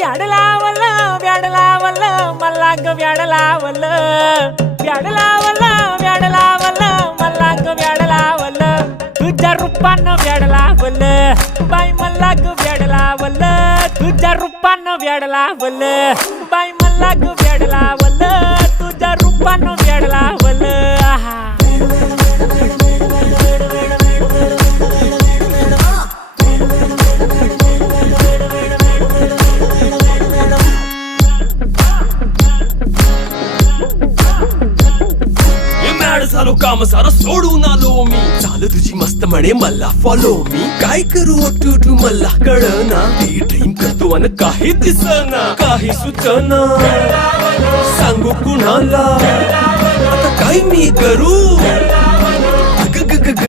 व्याड लावलं व्याड लावलं मला ग व्याड लावलं व्याड लावलं व्याड लावलं मला ग व्याड लावलं तुझ्या रूपानं व्याड लावलं बाई मला ग व्याड लावलं तुझ्या रूपानं व्याड लावलं बाई मला ग व्याड लावलं तुझ्या रूपानं व्याड लावलं आहा झालो काम सारं सोडून आलो मी चाल तुझी मस्त म्हणे मला फॉलो मी काय करू टू मला कळना ती ड्रीम करतो आणि काही दिसना काही सुचना सांगू कुणाला आता काय मी करू